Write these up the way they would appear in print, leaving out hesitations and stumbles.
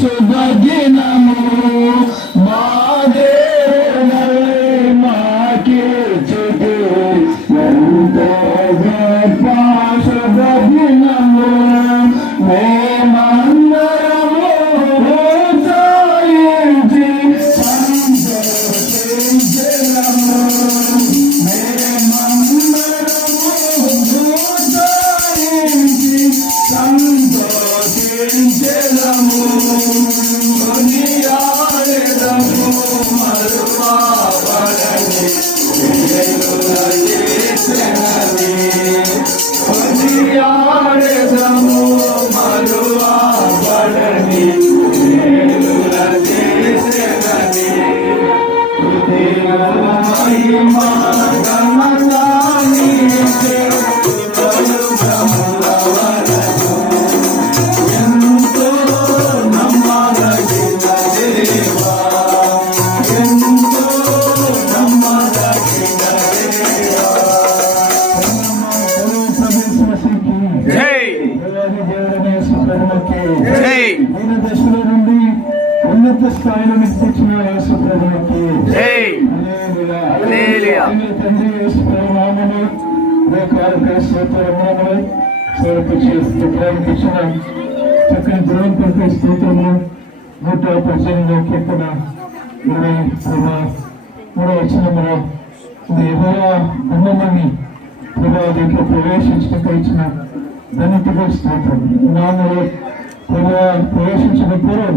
శుభ దినము మా దేవుడవే మాకే చెడు ఎంతో గొప్ప శుభ దినము మేమందరము ఉత్సాహించి సంతోషించెదము మేమందరము ఉత్సాహించి సంతోషించెదము కొనియాడెదము మరువబడని మేలుల చేసెనని కొనియాడెదము మరువబడని మేలుల చేసెనని మహిమ ఘనత నీకే ఎంతో నమ్మదగిన దేవా ఎంతో నమ్మదగిన దేవా దీన దశలో నుండి ఉన్నత స్థాయిలో నిలిచిన యేసు ప్రభువుకి తండ్రి యేసు ప్రభు నామములో ఇచ్చిన చక్కని ద్రోహం కొరకు స్తోత్రము 118 కీర్తన 23వ వచనములో యెహోవా మమ్మల్ని ప్రభా దీంట్లో ప్రవేశించడానికి ఇచ్చిన ధన్యతకు స్తోత్రం. నామలో ప్రభా ప్రవేశించిన పూర్వం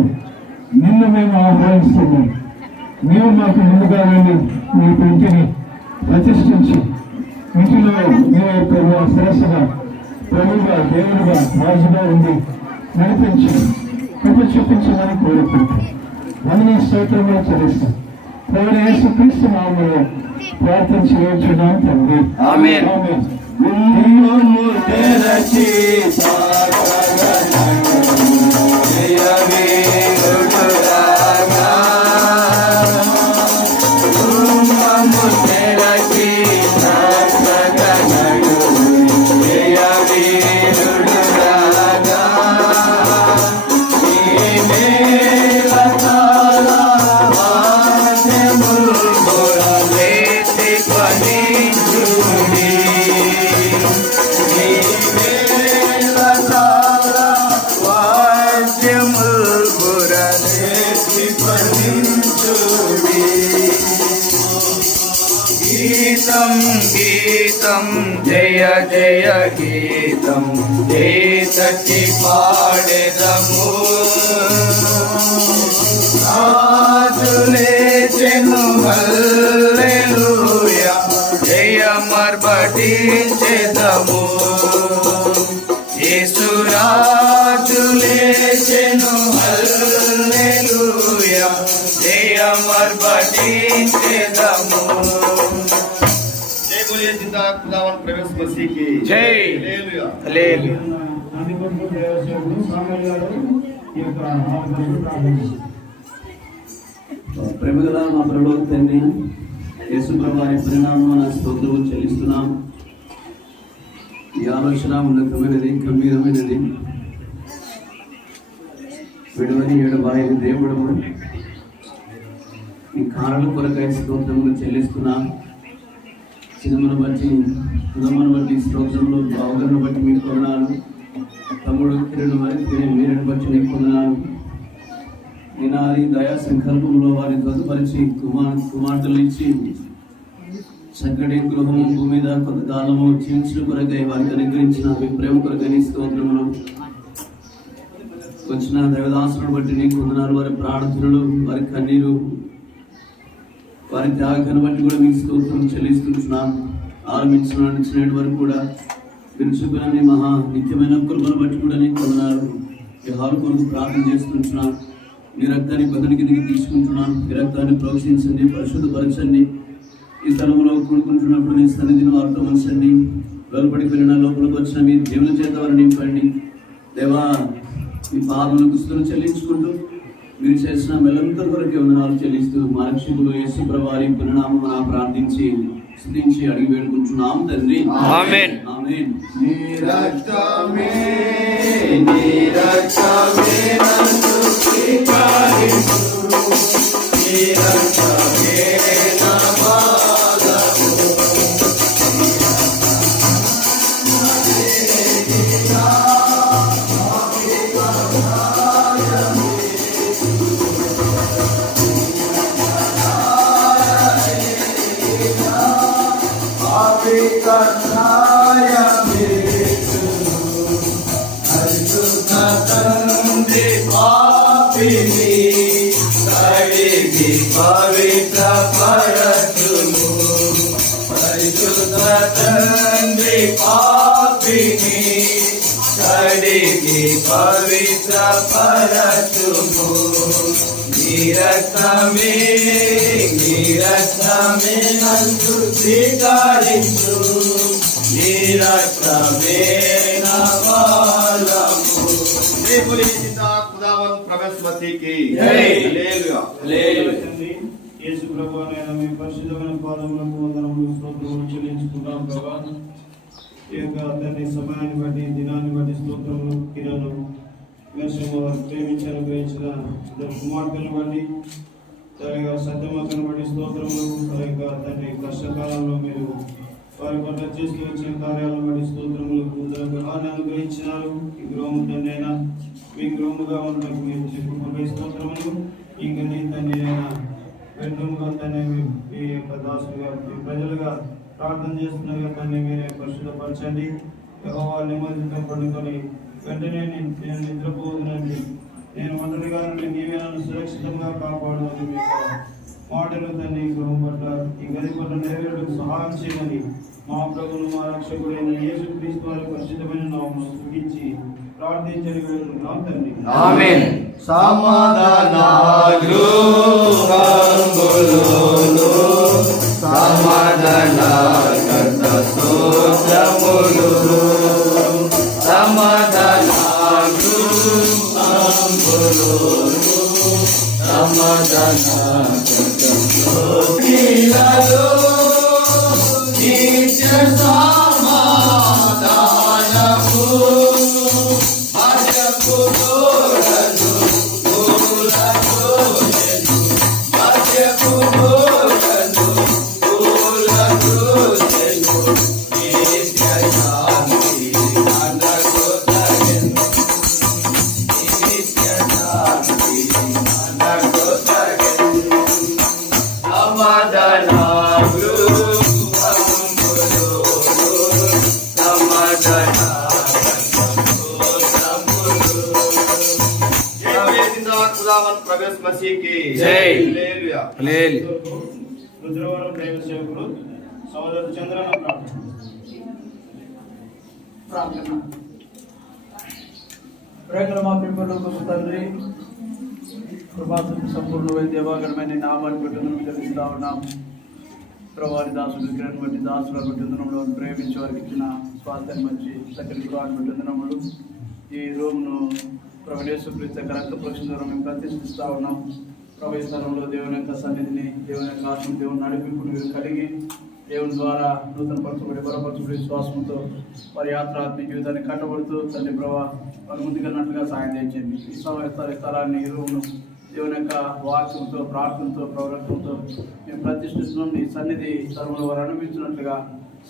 నిన్ను మేము ఆహ్వానిస్తున్నాం. నీవు మాకు ముందుగా వెళ్ళి నీ ఇంటిని ప్రతిష్ఠించి ఇంటిలో నీవు ప్రభు సరస్సుగా ప్రభువుగా దేవుడుగా రాజుగా ఉండి నడిపించి కృప చూపించమని కోరుకుంటాం. అన్ని స్తోత్రంలో చెల్లిస్తాం. ప్రభు యేసుక్రీస్తు నామములో ప్రార్థించి వేడుచున్నాం తండ్రి. ఆమేన్. ఆమేన్. గీతం గీతం జయ జయ గీతం తట్టి పాడెదము రాజులేచెను హల్లెలూయా జయమర్బటించెదము యేసు రాజులేచెను హల్లెలూయా జయమర్బటించెదము. ప్రేమగల మా ప్రభువు తండ్రి యేసు ప్రభువారి పరిణామం స్తోత్రము చెల్లిస్తున్నాం. ఈ ఆలోచన ఉన్నతమైనది, గంభీరమైనది, విడువని ఏడబాయని దేవుడము. ఈ కారణం కొరకై స్తోత్రములు చెల్లిస్తున్నాం. చిన్నమను బట్టి కులమును బట్టి స్తోత్రంలో బావులను బట్టి మీకు కొన్నాను. తమ్ముడు కిరణ్ వారికి మీరని బట్టి నీకు కొన్నాను. నినాది దయా సంకల్పంలో వారిని తదుపరిచి కుమార్తెలు ఇచ్చి చక్కటి గృహము భూమి మీద కొంతకాలము జీవించిన కొరకై వారికి అనుగ్రహించిన మీ ప్రేమ కొరకై స్తోత్రములు. వచ్చిన దైవదాసులను బట్టి నీకు వందనాలు. వారి ప్రార్థనలు, వారి కన్నీరు, వారి త్యాగాన్ని బట్టి కూడా మీకు స్తోత్రం చెల్లిస్తున్నాం. ఆరంభించిన వరకు కూడా మీరు చూపిన మీ మహా నిత్యమైన కృపను బట్టి కూడా నీకు వందనాలు. ఈ హాలు కొరకు ప్రార్థన చేస్తున్నాం. మీ రక్తాన్ని బదునికి దిగి తీసుకుంటున్నాం. మీ రక్తాన్ని ప్రోక్షించండి, పరిశుద్ధపరచండి. ఈ స్థలంలో కూడుకుంటున్నప్పుడు మీ సన్నిధిని వారితో ఉంచండి. వెలుపడికి వెళ్ళిన లోపలికి వచ్చిన మీ దేవుని చేత వారిని నింపండి. దేవా, మీ పాదములకు స్తుతులు చెల్లించుకుంటూ మీరు చేసిన మెల్లంతా కొరకే వందనాలు చెల్లిస్తూ మా రక్షకుడు యేసు ప్రభువారి పుణ్యనామమున ప్రార్థించి స్తుతించి అడిగి వేడుకుంటున్నాం తండ్రి. ఆమేన్. ఆమేన్. నీ రక్తమే నన్ను పాపిని కడిగి పవిత్ర పరచుము పరిశుద్ధ తండ్రి పాపిని కడిగి పవిత్ర పరచుము నీ రక్తమే నందు స్వీకరించు నీ రక్తమే నా బలము ప్రవేశ మసీకి జై యేసు ప్రభువైన మీ పరిశుద్ధమైన పాదములకు వందనములు స్తోత్రములు చెల్లించుకుంటాం ప్రభా. ఈ యొక్క తండ్రి సమయాన్ని బట్టి దినాన్ని బట్టి స్తోత్రములు కిరణం వర్షము వారు ప్రేమించాలని గ్రహించిన ఇద్దరు కుమార్తెలను బట్టి తనగా సత్యమతను బట్టి స్తోత్రములు వారి యొక్క తండ్రి కష్టకాలంలో మీరు వారి పట్ల చేస్తూ వచ్చిన కార్యాలను బట్టి స్తోత్రములు అనుగ్రహించినారు. ఈ గృహము తండ్రి అయినా మీ గృహముగా ఉండటం మీరు చెప్పుకునే స్తోత్రములు ఇంకా నీ తండ్రి అయినా వెంటముగా తండ్రి ఈ యొక్క దాసులుగా మీ ప్రజలుగా ప్రార్థన చేస్తున్నగా తండ్రి మీరే పరిశుద్ధపరచండి. యెహోవా నెమ్మదితో పడుకొని వెంటనే నేను నిద్రపోదునండి, నేను ఒంటరిగా నుండి నీవే నన్ను సురక్షితంగా కాపాడునని మీ మాటలు తండ్రి గృహం పట్ల ఈ గది పట్ల నెరవేరుటకు సహాయం చేయమని మా ప్రభువును మా రక్షకుడైన యేసుక్రీస్తు వారి పరిశుద్ధమైన నామమున స్తుతించి ప్రార్థించని వేడుకుంటున్నాం తండ్రి. ఆమేన్. సమాధానాలు కంబులోను సమాధానకర్త స్తోత్రములు సమాధానాలు కంబులోను సమాధానకర్త స్తోత్రములు నిత్య సమాధానము ప్రవేశ మసీకి జై హల్లెలూయా. రుద్రవరం దైవ సేవకుడు సోదరుడు చంద్రన ప్రార్థన. ప్రేమల మా పెంపుడు తండ్రి, కృపాసన సంపూర్ణమైన దేవాగరమైన నామాన్ని పెట్టడం తెలుస్తా ఉన్నాం. ప్రవారి దాసులు విగ్రహం బట్టి దాసుల పెట్టిందనములు ప్రేమించి వారికి ఇచ్చిన స్వాస్థ్యాన్ని మంచి చక్కని గృహాన్ని పెట్టిందనములు ఈ రూమ్ను ప్రవేశప్రీత రక్త ప్రోక్షణ ద్వారా మేము ప్రతిష్ఠిస్తూ ఉన్నాం. ప్రవేశస్థలంలో దేవుని యొక్క సన్నిధిని, దేవుని యొక్క ఆత్మ, దేవుని నడిపింపును మీరు కలిగి దేవుని ద్వారా నూతన పరచబడి బలపరచబడి విశ్వాసంతో వారి యాత్ర ఆత్మీయ జీవితాన్ని కట్టబడుతూ తండ్రి ప్రభావ వారు ముందుకెళ్ళినట్లుగా సాయం చేయండి. ఈ స్థలాన్ని ఈ రూమ్ను దేవుని యొక్క వాక్యంతో, ప్రార్థనతో, ప్రవృత్తంతో మేము ప్రతిష్ఠిస్తున్నాం. నీ సన్నిధి స్థలంలో వారు అనిపించినట్లుగా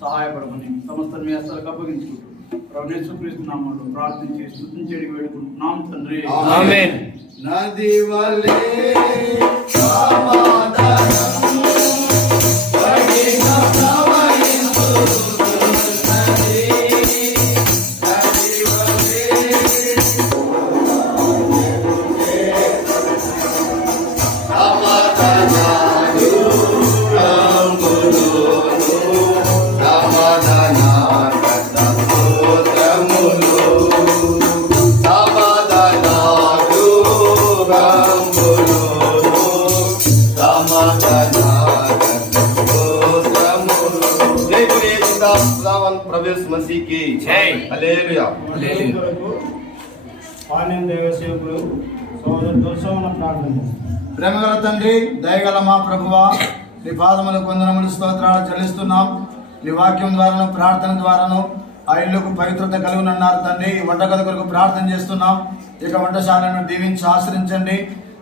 సహాయపడమని సమస్త మీ హస్తాలకు అప్పగించుకుంటూ యేసుక్రీస్తునామములో ప్రార్థించి స్తుతించేడి వేడుకుంటున్నాం తండ్రి. ఆమేన్. నది వలె సమాధానము పడిన ప్రవహించు నది వలె సమాధానాలు రంగులోను సమాధానకర్త స్తోత్రములు సమాధానాలు రంగులోను సమాధానకర్త స్తోత్రములు. జై బోలో యేసుదాస్ ప్రవేశ మసీకి జై హల్లెలూయా. పాలెం దైవ సేవకుడు సోదరుడు దర్శన ప్రార్థన. ప్రేమగల తండ్రి, దయగల మా ప్రభువా, నీ పాదములకు వందనములు స్తోత్రాలు చెల్లిస్తున్నాం. నీ వాక్యం ద్వారాను ప్రార్థన ద్వారాను ఆ ఇల్లుకు పవిత్రత కలుగునన్నారు తండ్రి. ఈ వంటగది కొరకు ప్రార్థన చేస్తున్నాం. ఇక వంటశాలను దీవించి ఆశ్రయించండి.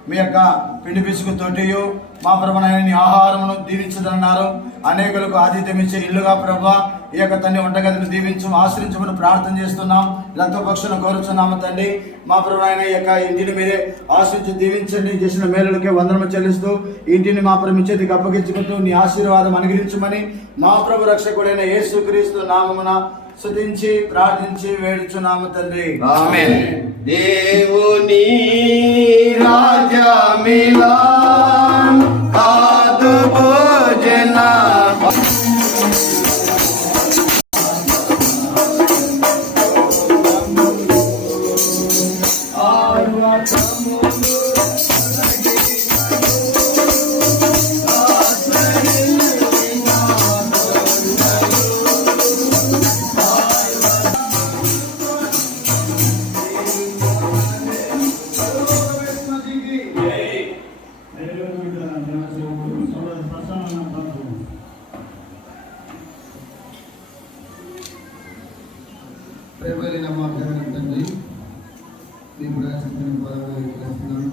మీ యొక్క పిండి పిసుకు తోటియు మా ప్రభునైన నీ ఆహారమును దీవించదన్నారు. అనేకులకు ఆతిథ్యం ఇచ్చే ఇల్లుగా ప్రభా ఈ యొక్క తండ్రి వంటగదిని దీవించు ఆశ్రయించమని ప్రార్థన చేస్తున్నాం. రక్తపక్షులను కోరుచున్నాము తండ్రి. మా ప్రభునైన ఈ యొక్క ఇంటిని మీరే ఆశ్రయించి దీవించండి. చేసిన మేలులకే వందనము చెల్లిస్తూ ఇంటిని మా ప్రభు చేతికి అప్పగించుకుంటూ నీ ఆశీర్వాదం అనుగ్రహించమని మా ప్రభు రక్షకుడైన యేసుక్రీస్తు నామమున స్తుతించి ప్రార్థించి వేడుచున్నాము తండ్రి. ఆమేన్. దేవుని మిలాన్ కాదు భోజన ప్రేమైన మా తండ్రి మీకు కూడా చెప్పిన పదవి చేస్తున్నాను.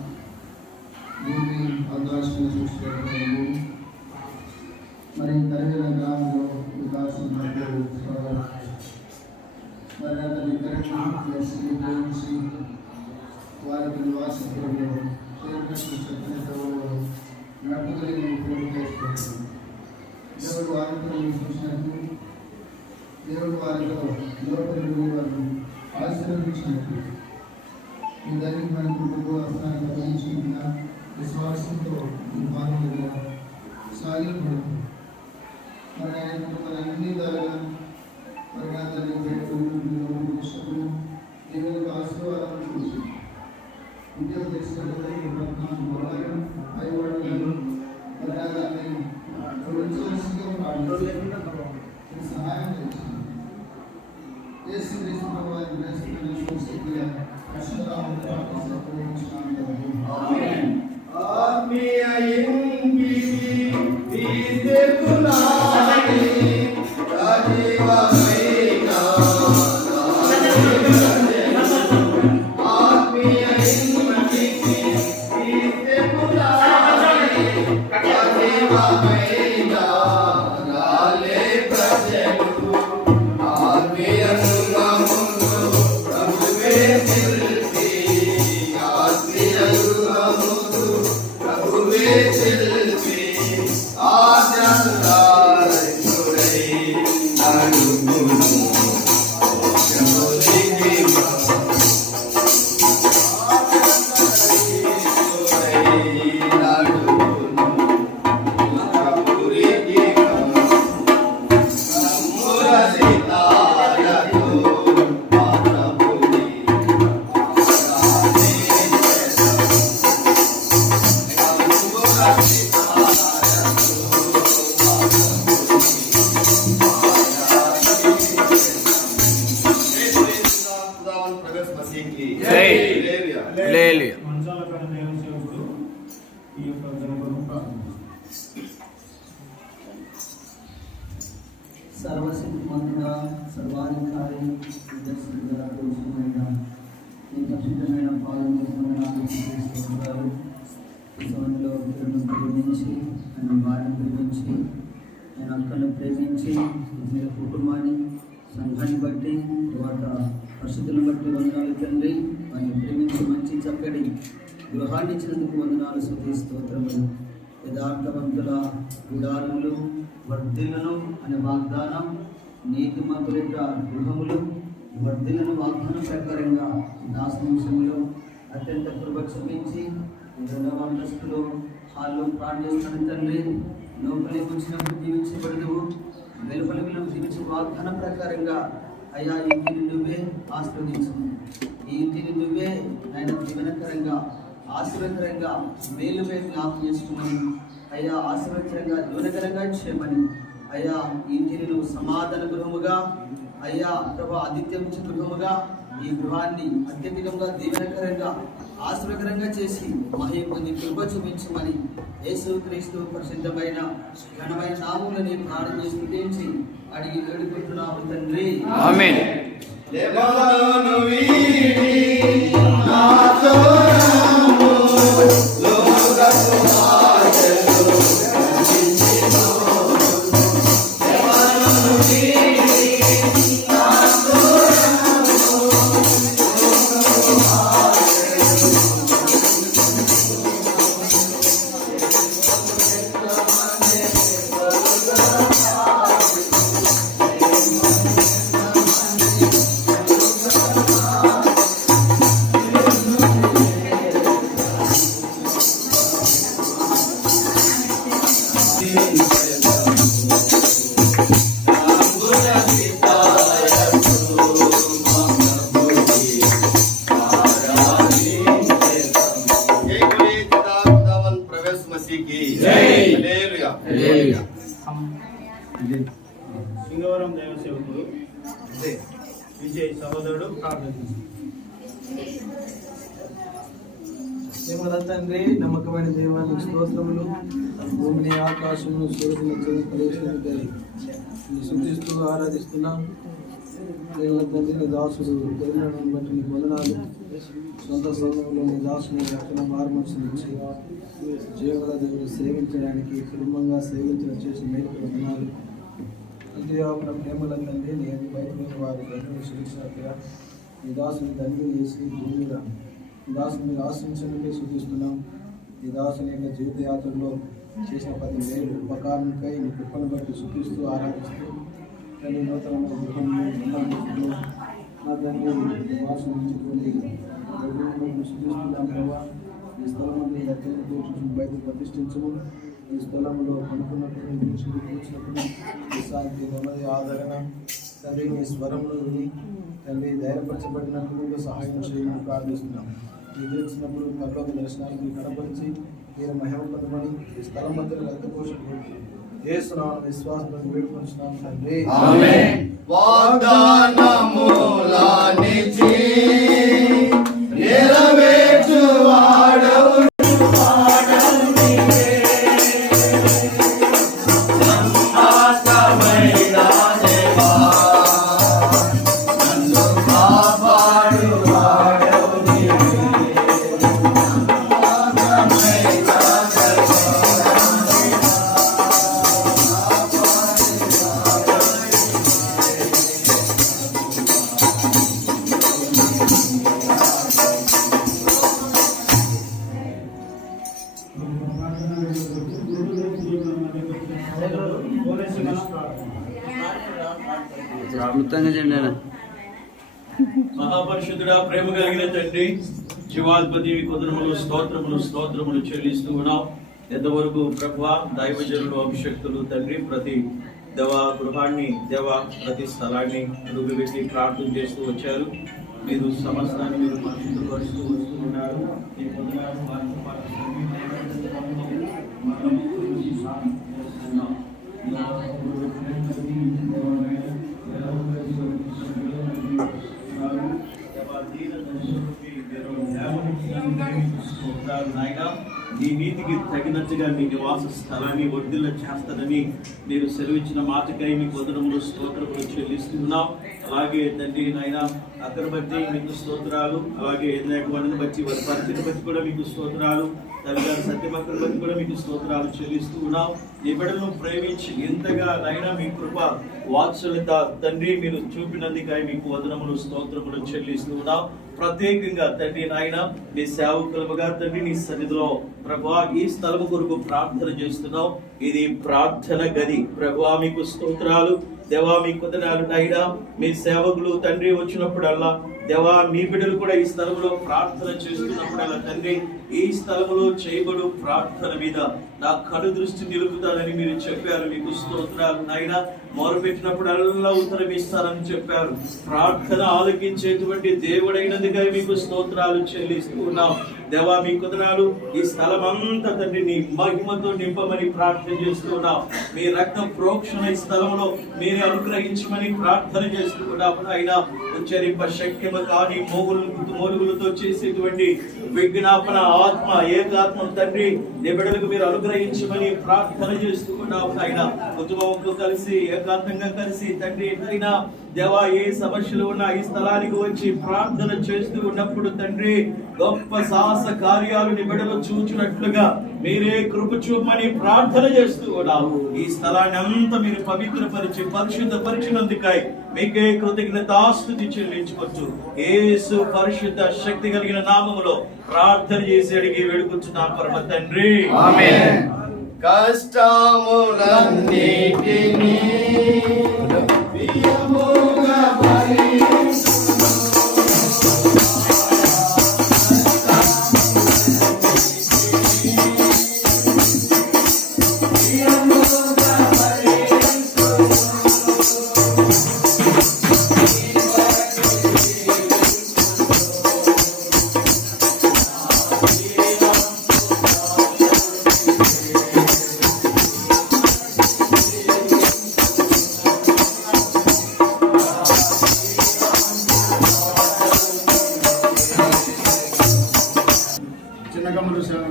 భూమి ఆకాశం సృష్టించడము మరి తరగల గ్రామంలో వికాసం మరి అతని కరెక్ట్ వారికి నివాసంలో నట్టుగలిగిన దేవుడు వారితో చూసినట్టు దేవుడు వారిలో లోపలి వారిని ఆశీర్వదించినట్టు ఈ దైవికమైన కృపకు అస్థానం కలిగించుకున్న విశ్వాసంతో ఈ పాలనగా సాగిపడుతుంది. మరి ఆయన మన అన్ని ధరగా మరి అతని దేవునికి ఆశీర్వాదాలను చూసి ఉద్యోగం చేసుకుంటే ఐవాళ్ళు మరి అతన్ని సహాయం చేసింది. మంచాల పైన దేవసేవకుడు ఈ యొక్క జనపదం ప్రారంభించారు. సర్వశక్తిమంతుడా సర్వాధికారి ఈ పరిశుద్ధమైన పాలన సమయంలో ప్రేమించి ఆయన వారిని ప్రేమించి ఆయన అక్కలను ప్రేమించి మీరు కుటుంబాన్ని సంఘాన్ని బట్టి తర్వాత పరిస్థితులను బట్టి వందనాలు తండ్రి వారిని ప్రేమించి మంచి చక్కటి గృహాన్ని ఇచ్చినందుకు వందనాలు స్తుతి స్తోత్రములు. యథార్థవంతుల గుడారములు వర్ధిల్లను అనే వాగ్దానం నీతిమంతుల యొక్క గృహములు వర్ధిల్లను వాగ్దానం ప్రకారంగా దాసంశంలో అత్యంత కృప చూపించి 2వ అంతస్తులో హాల్లో ప్రార్థిస్తున్న తండ్రి లోపలికి వచ్చినప్పుడు దీవించబడదు వెలుపలికి జీవించిన వాగ్దానం ప్రకారంగా అయ్యా ఇంటిని నువ్వే ఆశీర్వదించు, ఈ ఇంటిని నువ్వే ఆయన దీవెనకరంగా ఆశీర్వకరంగా మేలు మేలు జ్ఞాపకం చేసుకున్నాను అయ్యా, ఆశీర్వకరంగా దీవెనకరంగా చేయమని అయ్యా ఇంటిని నువ్వు సమాధాన గృహముగా అయ్యా ప్రభా ఆదిత్యం గృహముగా ఈ గృహాన్ని అత్యధికంగా దీవెనకరంగా ఆశీర్వకరంగా చేసి మహిమ పొంది కృప చూపించమని యేసుక్రీస్తు పరిశుద్ధమైన ఘనమైన నామములని ప్రార్థన చేసి స్తుతించి అడిగి వేడుకుంటున్నాము తండ్రి. ఆమేన్. లెబానోను వీడి నాతో రమ్ము లోకపు ఆశలు కందించెను. లెబానోను వీడి నాతో రమ్ము లోకపు ఆశలు హల్లెలూయా. సింగవరం దైవ సేవకుడు విజయ్ సహోదరుడు దేవత తండ్రి, నమ్మకమైన దేవానికి స్తోత్రములు. భూమిని ఆకాశమును సూర్యుని శుద్ధిస్తూ ఆరాధిస్తున్నాం. దేవత తండ్రి, నీ దాసుడు దేవులను బట్టి నీ వందనాలు. సొంత సమయంలో నీ దాసుని రక్షణ మార్మర్శం ఇచ్చి జీవగల దేవుడు సేవించడానికి కుటుంబంగా సేవించిన చేసి మేలుకు వందనాలు. అంత్యయాపన ప్రేమల తండ్రి, నేను బయటమైన వారి తండ్రిని సురక్షించినట్టుగా ఈ దాసుని తండ్రి చేసి భూమి మీద ఈ దాసుని మీరు ఆశ్రయించడానికి సూచిస్తున్నాం. ఈ దాసుని యొక్క జీవితయాత్రలో చేసిన 10 మేలు ఉపకారానికై నీ కృపను బట్టి సూచిస్తూ ఆరాధిస్తూ తండ్రి నూతనమైన గృహంలో నా తండ్రి నివాసం ఉంచుకొని సూచిస్తున్నాం. ప్రభావ ఈ స్థలంలో నీ దగ్గర బయట ప్రతిష్ఠించము. ఈ స్థలంలో కొనుక్కున్నప్పుడు కూర్చున్నప్పుడు ఈ శాంతి నెమ్మది ఆదరణ తండ్రి మీ స్వరంలో విని తండ్రి ధైర్యపరచబడినప్పుడు సహాయం చేయమని ప్రార్థిస్తున్నాం. మీరు తెలిసినప్పుడు పరలోక దర్శనానికి కనపరిచి మీరు మహిమ పొందమని ఈ స్థలం మధ్య రక్తపోషకుడు యేసునామమున విశ్వాసంతో వేడుకొంచున్నాం తండ్రి. ఆమేన్. వాగ్దానములనిచ్చి నెరవేర్చువాడవు మహాపరిశుద్ధుడా, ప్రేమ కలిగిన తండ్రి, జీవాధిపతి కొందరములు స్తోత్రములు చెల్లిస్తూ ఉన్నాం. ఎంతవరకు ప్రభువా దైవజనులు అభిషక్తులు తండ్రి ప్రతి గృహాన్ని ప్రతి స్థలాన్ని పెట్టి ప్రార్థన చేస్తూ వచ్చారు. మీరు సమస్తాన్ని మీరు పరిశుద్ధపరుస్తూ వస్తూ ఉన్నారు. నీ నీతికి తగినట్టుగా మీ నివాస స్థలాన్ని వర్ధిల్ల చేస్తానని మీరు సెలవిచ్చిన మాటకై మీకు వందనములు స్తోత్రములు చెల్లిస్తున్నాం. అలాగే తండ్రి నాయన అతను బట్టి మీకు స్తోత్రాలు, అలాగే ఎదురైన బట్టి వారి పరిచయం బట్టి కూడా మీకు స్తోత్రాలు, తల్లిగారు సత్యభక్తుల బట్టి కూడా మీకు స్తోత్రాలు చెల్లిస్తూ ఉన్నాం. నీ బిడ్డలను ప్రేమించి ఎంతగా నైనా మీ కృప వాత్సల్యత తండ్రి మీరు చూపినందుకై మీకు వందనములు స్తోత్రములు చెల్లిస్తూ ఉన్నాం. ప్రత్యేకంగా తండ్రి నాయన మీ సేవకులుగా తండ్రి నీ సన్నిధిలో ప్రభువా ఈ స్థలము కొరకు ప్రార్థన చేస్తున్నాం. ఇది ప్రార్థన గది. ప్రభువా మీకు స్తోత్రాలు, దేవా మీకు వందనాలు నాయనా. మీ సేవకులు తండ్రి వచ్చినప్పుడల్లా దేవా మీ బిడ్డలు కూడా ఈ స్థలంలో ప్రార్థన చేస్తున్నప్పుడల్లా తండ్రి ఈ స్థలంలో చేయబడు ప్రార్థన మీద నా కను దృష్టి నిలుపుతానని మీరు చెప్పారు. మీకు స్తోత్రాలు నాయనా. మొరపెట్టినప్పుడల్లా ఉత్తరం ఇస్తారని చెప్పారు. ప్రార్థన ఆలకించేటువంటి దేవుడైనందుగా మీకు స్తోత్రాలు చెల్లిస్తూ ఉన్నాం. దేవా మీ వందనాలు. ఈ స్థలం అంతా తండ్రి నీ మహిమతో నింపమని ప్రార్థన చేస్తున్నాం. మీ రక్త ప్రోక్షణ ఈ స్థలంలో మీరే అనుగ్రహించమని ప్రార్థన చేస్తున్నాం. అయినా ఉచ్చరింప శక్యమ కానీ మోగులతో చేసేటువంటి విజ్ఞాపన ఆత్మ ఏకాత్మ తండ్రి నీ బిడ్డలకు మీరు అనుగ్రహించమని ప్రార్థన చేస్తున్నాం. ఆయన కుటుంబంతో కలిసి ఏకాంతంగా కలిసి తండ్రి అయినా దేవా ఏ సమస్యలు ఉన్నా ఈ స్థలానికి వచ్చి ప్రార్థన చేస్తూ ఉన్నప్పుడు తండ్రి గొప్ప సాహస కార్యాలు నీ బిడ్డలు చూచినట్లుగా మీరే కృప చూపమని ప్రార్థన చేస్తూ ఉన్నాము. ఈ స్థలాన్ని అంతా మీరు పవిత్రపరిచి పరిశుద్ధపరిచినందుకై మీకే కృతజ్ఞతాస్తుతి చెల్లించుకోవచ్చు. యేసు పరిశుద్ధ శక్తి కలిగిన నామములో ప్రార్థన చేసి అడిగి వేడుకుంటున్నాం పరమ తండ్రి. ఆమేన్. కష్టములన్నిటినీ ప్రియముగా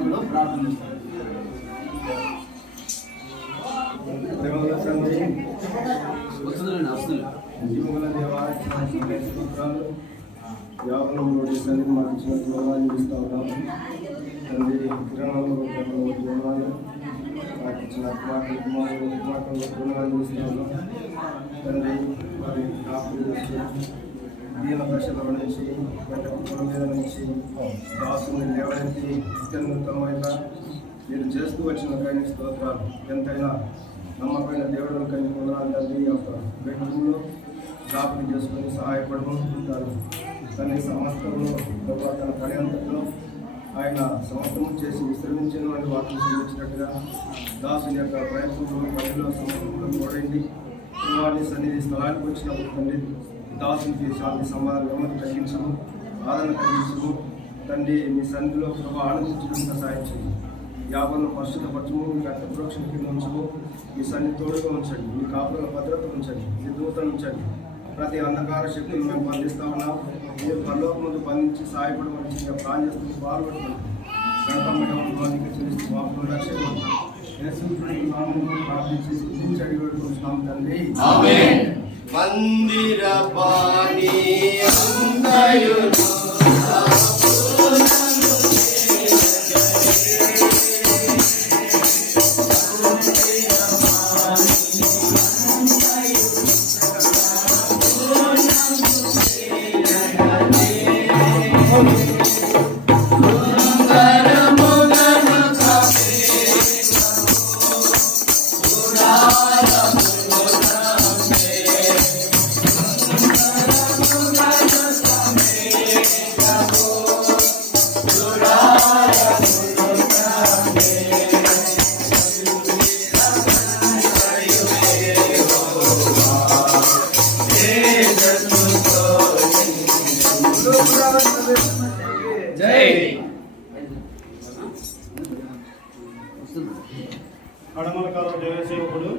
నామంలో ప్రార్థన చేస్తాను. వస్తుందండి వస్తుంది. జీవముల దేవా, స్తోత్రాలు. యావనంలోని సన్నిధి మాకు ఇచ్చినందుకు వందనాలు ఇస్తా ఉన్నాం తండ్రి. కిరణంలో వందనాలు మాకు ఇచ్చిన కుమారులు వందనాలు ఇస్తా ఉన్నాం తండ్రి. వారి దీన దశల నుంచి కుటుంబం మీద నుంచి దాసుని లేవనెత్తి అత్యున్నతమైన మీరు చేస్తూ వచ్చిన కానీ స్తోత్రాలు. ఎంతైనా నమ్మకమైన దేవుడు కానీ వందనాలు తండ్రి. యొక్క బెడ్రూమ్లో జాబులు చేసుకొని సహాయపడము ఉంటారు కానీ సమస్తంలో తన పని అంతట్లో ఆయన సమస్తము చేసి విశ్రమించిన వాటి వాటిని చూపించినట్టుగా దాసుని యొక్క ప్రయత్నంలో పనిలో సమస్తంలో తోడండి. వారి సన్నిధి స్థలానికి వచ్చినప్పుడు తండ్రి దాసునికి శాంతి సమాధానం నెమ్మది కలిగించము, ఆదరణ కలిగించము తండ్రి. మీ సన్నిధిలో ప్రభు ఆనందించడం సహాయం చేయండి. యాభైలో పరిశుద్ధపరచము, మీ అంత ప్రోక్షణ కింద ఉంచము, మీ సన్నిధి తోడుగా ఉంచండి, మీ కాపుల భద్రత ఉంచండి, మీ దూతలు ఉంచండి. ప్రతి అంధకార శక్తులు మేము బంధిస్తా ఉన్నాం. మీరు పరలోక ముందు బంధించి సహాయపడమని ప్రాణం చేస్తుంది పాల్పడుతున్నాం. గణపమ్మకి చెల్లిస్తూ బాబు రక్షణ ప్రార్థించి అడిగి పెట్టుకుంటున్నాం తండ్రి. మందిర పాని అందయును కడమలకాల దేవసేవకుడు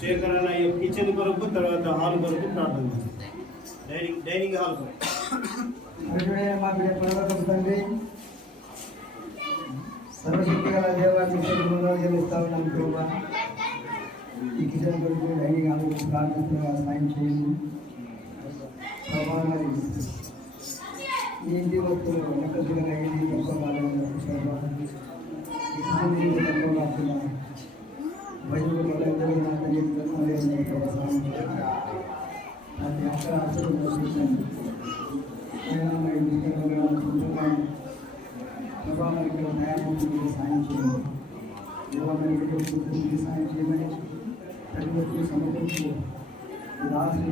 శేఖరణ కిచెన్ కొరకు, తర్వాత హాల్ కొరకు ప్రార్థన చేస్తాం. డైనింగ్ హాల్ కొరకు మా బిడ్డ పరలోకపు తండ్రి, సర్వశక్తి గల దేవాన్ని చెల్లిస్తా ఉన్నాం ప్రభా. ఈ కిచెన్ కొరకు డైనింగ్ హాల్ కొరకు ప్రార్థనగా సాయం చేయండి ప్రభా. మరి ఈ ఇంటి వస్తువులు లెక్కగా ఏది తక్కువ కాలేదు ప్రభా. తక్కువ కాకుండా బైబిల్ అది అక్కడ అసలు ప్రభావానికి న్యాయమూర్తికి సాయం చేయండి. దేవాలయానికి సాయం చేయమని ప్రతి ఒక్కరు సమకూర్చు రాసి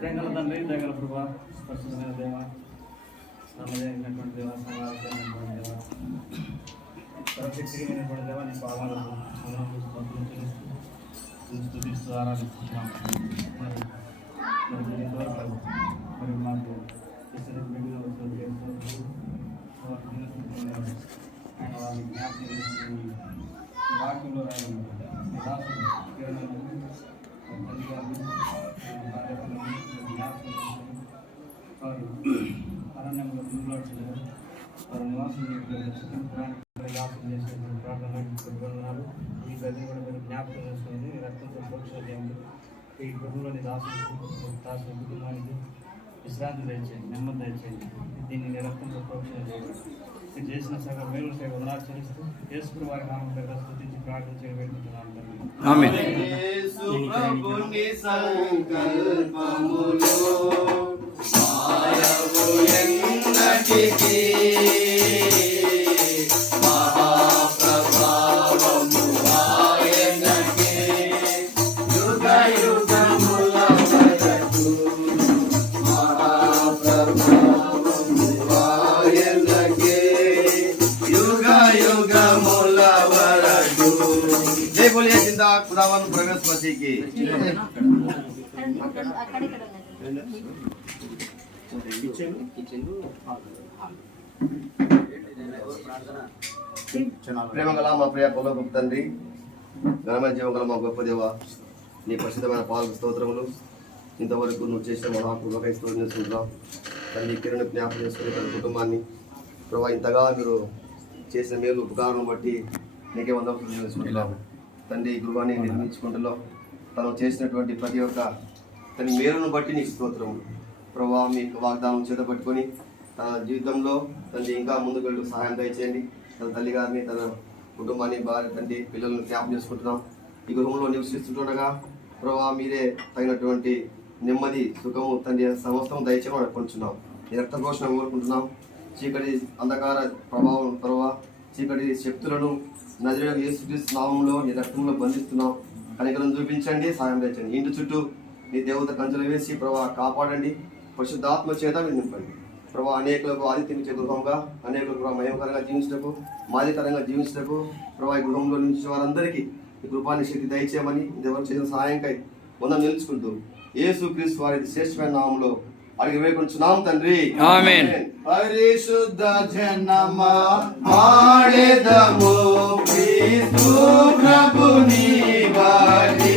దయగల తండ్రి, దయగల ప్రభా, స్పష్టమైన దేవ, సమయమైనటువంటి దేవ, సమాజమైనటువంటి దేవ, సర్వశక్తిమైనటువంటి దేవ, నీ పాదాలకు స్తుతిస్తూ ఆరాధిస్తున్నాం. మరి మాకు ఆయన వారిని జ్ఞాపకం చేసుకుని వాక్యంలో రాయడం అరణ్యంలో ముందులాడుతున్నారు. వారి నివాసం ప్రార్థనలు ఈ గదిని కూడా మీరు జ్ఞాపకం చేసుకుని రక్తంతో ప్రోక్షణ చేయండి. ఈ గృహంలోని దాసు కుటుంబానికి విశ్రాంతి దయచేయండి, నెమ్మది దయచేయండి. దీన్ని రక్తంతో ప్రోక్షణ చేయండి. మీరు చేసిన సగం మేలు సేవ వందనాలు చెల్లిస్తూ యేసు వారి నామం దగ్గర స్తుతించి ప్రార్థన చేయబెట్టుకుంటున్నాను. యేసు ప్రభుని సంకల్పములో మాయము ఎన్నటికీ మహాప్రభావము ఆయనకే యుగ యుగముల వరకు మహాప్రభావము ఆయనకే యుగ యుగముల వరకు. जय बोलिए जिंदा खुदावन प्रवेश मसीह की। ప్రేమగల మా ప్రియ పరలోక తండ్రి, ఘనమైన జీవగల మా గొప్ప దేవ, నీ పరిశుద్ధమైన పాలకు స్తోత్రములు. ఇంతవరకు నువ్వు చేసిన మహాకృపకై స్తోత్రం చేసుకుంటున్నాం. తల్లి కిరణ్ జ్ఞాపకం చేసుకుని తన కుటుంబాన్ని ప్రభావ ఇంతగా మీరు చేసిన మేలు ఉపకారం బట్టి నీకే వందలు చేసుకుంటున్నాము. తండ్రి గృహాన్ని నిర్మించుకుంటున్నాం. తను చేసినటువంటి ప్రతి ఒక్క తన మేలును బట్టి నీకు స్తోత్రములు ప్రభావ. మీ వాగ్దానం చేత పట్టుకొని తన జీవితంలో తండ్రి ఇంకా ముందుకు వెళ్ళు సహాయం దయచేయండి. తన తల్లి గారిని, తన కుటుంబాన్ని, భార్య, తండ్రి, పిల్లలను జ్ఞాపకం చేసుకుంటున్నాం. ఈ గృహంలో నివసిస్తుండగా ప్రభావ మీరే తగినటువంటి నెమ్మది, సుఖము, తండ్రి సమస్తం దయచేయమని అనుకుంటున్నాం. ఈ రక్త పోషణ కోరుకుంటున్నాం. చీకటి అంధకార ప్రభావం ప్రభావ చీకటి శక్తులను నజరేయుడైన యేసుక్రీస్తు నామములో నీ రక్తంలో బంధిస్తున్నాం. కనికరం చూపించండి, సహాయం తెచ్చండి. ఇంటి చుట్టూ నీ దేవత కంచెలు వేసి ప్రభావ కాపాడండి. పరిశుద్ధాత్మ చేత మీరు నింపండి ప్రభావ. అనేకులకు ఆదిత్యమిచ్చే గృహంగా, అనేకులకు కూడా మహిమకరంగా జీవించటకు, మాదికరంగా జీవించటకు ప్రభావ ఈ గృహంలో నుంచి వారందరికీ ఈ కృపాన్ని శక్తి దయచేయమని దేవుడు చేసిన సహాయంకై వందనం నిలుచుకుంటూ యేసుక్రీస్తు వారి శ్రేష్టమైన నామములో అడిగి వేడుకుంటున్నాం తండ్రి, ఆమేన్. పరిశుద్ధ జనమా పాడెదము క్రీస్తు ప్రభుని బట్టి.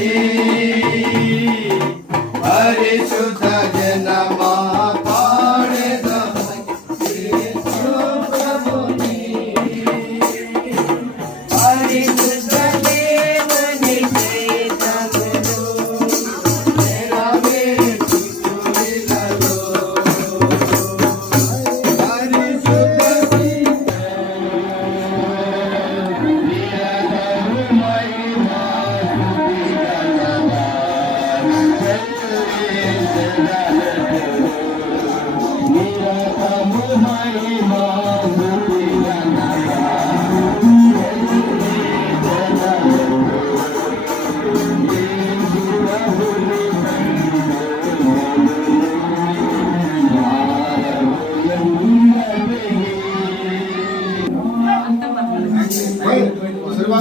పరిశుద్ధ జనమా పాడెదము క్రీస్తు ప్రభుని. పరిశుద్ధ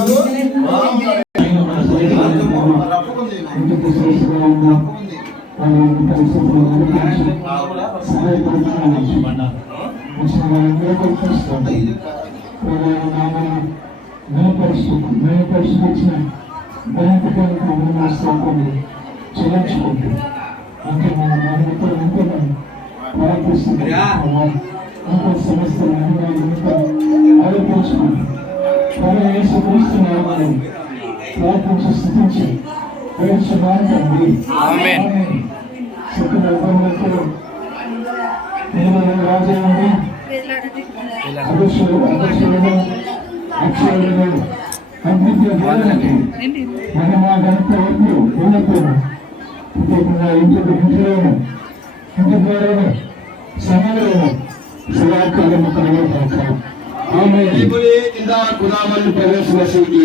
దేవుని ప్రేమను ఇంటికి శ్రేష్ఠగా ఉన్నాం. వాళ్ళ పరిస్థితుల్లో సహాయపడుతున్నాను. వాళ్ళందరూ కొనుక్కొస్తుంది. మేలుపరిచిన స్తోత్రములు చెల్లించుకుంటూ ఇంకా మన మహిమతో ఇంకా ప్రయత్నిస్తున్నాం. ఇంకా సమస్త ఆరోపించుకుంటూ యేసుక్రీస్తు నామములో ప్రార్థించి స్తుతించి వేడుచున్నాను తండ్రి, ఆమేన్. సకల అభివృద్ధులు రాజేయండి. అక్షరులను మహిమా ఘనత వరకు ఉన్నప్పుడు ప్రత్యేకంగా ఇంటిలోను ఇంటి ద్వారాను సమయంలోను సువార్తలను కలగబడతాం. ప్రవేశ మసీకి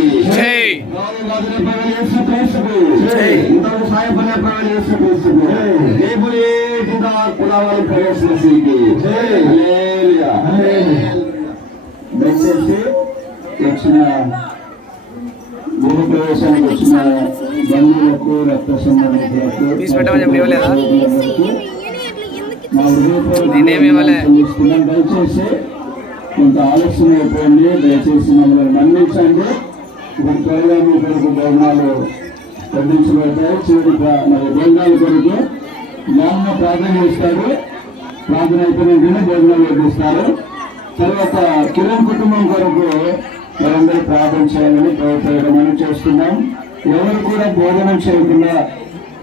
దయచేసి వచ్చిన గృహప్రవేశానికి వచ్చిన బంధువులకు, రక్త సంబంధికులకు మా హృదయపూర్వక దయచేసి కొంత ఆలస్యం అయిపోయింది. దయచేసి మమ్మల్ని మన్నించండి. ఇప్పుడు త్వరగా మీ కొరకు భవనాలు తగ్గించబడతాయి. చివరి మరి భోజనాల కొరకు జ్ఞానం ప్రార్థన చేస్తారు. ప్రార్థన అయిపోయిన భోజనాలు వడ్డిస్తారు. తర్వాత కిరణ్ కుటుంబం కొరకు మనందరూ ప్రార్థన చేయాలని ప్రభుత్వం మనం చేస్తున్నాం. ఎవరు కూడా భోజనం చేయకుండా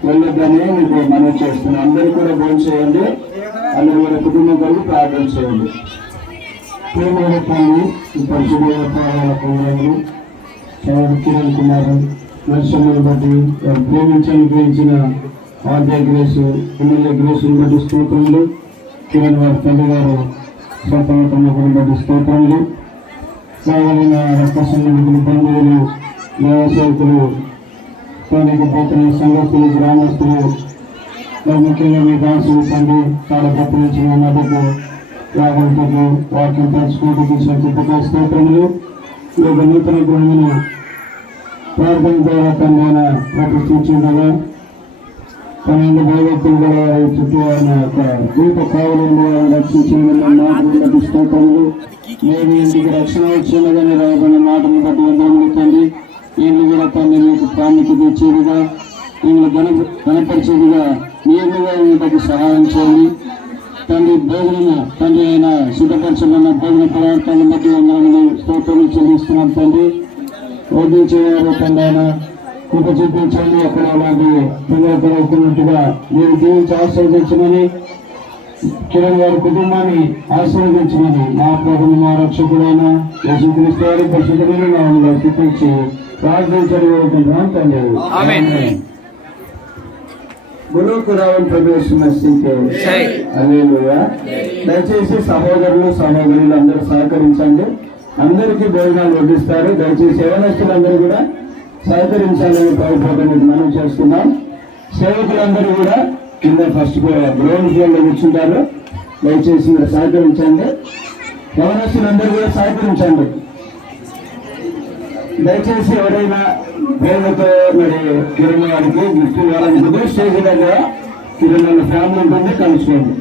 వెళ్ళొద్దని మీకు మనం చేస్తున్నాం. అందరూ కూడా భోజనం చేయండి, అందరూ కూడా కుటుంబం కొరకు ప్రార్థన చేయండి. ప్రేమలు ఈ పరిశుభ్రతలు కిరణ్ కుమార్ నర్సమ్మను బట్టి ప్రేమించని గ్రహించిన ఆద్య గ్రేసు ఎమ్మెల్యే గ్రేసుని బట్టి స్తోత్రములు. కిరణ్ వారి తల్లి గారు స్వతంత్రం బట్టి స్తోత్రములు. కావాలైన రక్త సంబంధికులు, బంధువులు, వ్యవసాయకులు, స్థానిక పోతున్న సంఘస్థులు, గ్రామస్తులు, ముఖ్యంగా మీ దాసులు తండ్రి చాలా ప్రపంచిన మద్దతు యాగంతకు వాక్యం తలుచుకుంటూ తీసిన కృపక స్తోత్రములు. ఈ యొక్క నూతన గృహమును ప్రార్థన ద్వారా తన ప్రతిష్ఠించిండగా తన భయభక్తులు కూడా చుట్టూ ఆయన యొక్క దీప కావలను రక్షించిన స్తోత్రములు. మేము ఇంటికి రక్షణ వచ్చిందని రాబడిన మాటను బట్టి అందరూ తండ్రి వీళ్ళు కూడా తండ్రి మీకు ప్రాముఖ్యత ఇచ్చేదిగా, వీళ్ళు గణపరిచేదిగా మీరుగా వీళ్ళకి సహాయం చేయండి తండ్రి. భోజనము తండ్రి అయిన సిద్ధపరచబడిన భోజన పదార్థాలను బట్టి అందరూ స్తోత్రాలు చెల్లిస్తున్నాం తండ్రి. బోధించేవారు తండ్రి ఆయన కృప చూపించండి. అక్కడ అలాంటి పిల్లలు కలుగుతున్నట్టుగా మీరు దీవించి ఆశీర్వదించమని, కిరణ్ వారి కుటుంబాన్ని ఆశీర్వదించమని మా ప్రభువు మా రక్షకుడైన యేసుక్రీస్తు వారి పరిశుద్ధమైన నామములో స్తుతించి ప్రార్థించడం తండ్రి. గురుకురావన్ ప్రవేశం దయచేసి సహోదరులు సహోదరులు అందరూ సహకరించండి. అందరికీ భోజనాలు వడ్డిస్తారు. దయచేసి యవనస్తులందరూ కూడా సహకరించాలని ప్రభుత్వం మనం చేస్తున్నాం. సేవకులందరూ కూడా కింద ఫస్ట్ గ్రౌండ్ ఫ్లోర్ లో కూర్చుంటారు. దయచేసి మీరు సహకరించండి. యవనస్తులందరూ కూడా సహకరించండి. దయచేసి ఎవరైనా ప్రేమతో మరి కిరణ్ వారికి గిఫ్ట్ ఇవ్వాలనుకుంటే స్టేజ్ దగ్గర కిరణ్ ఫ్యామిలీ ఉంటుంది, కలుసుకోండి.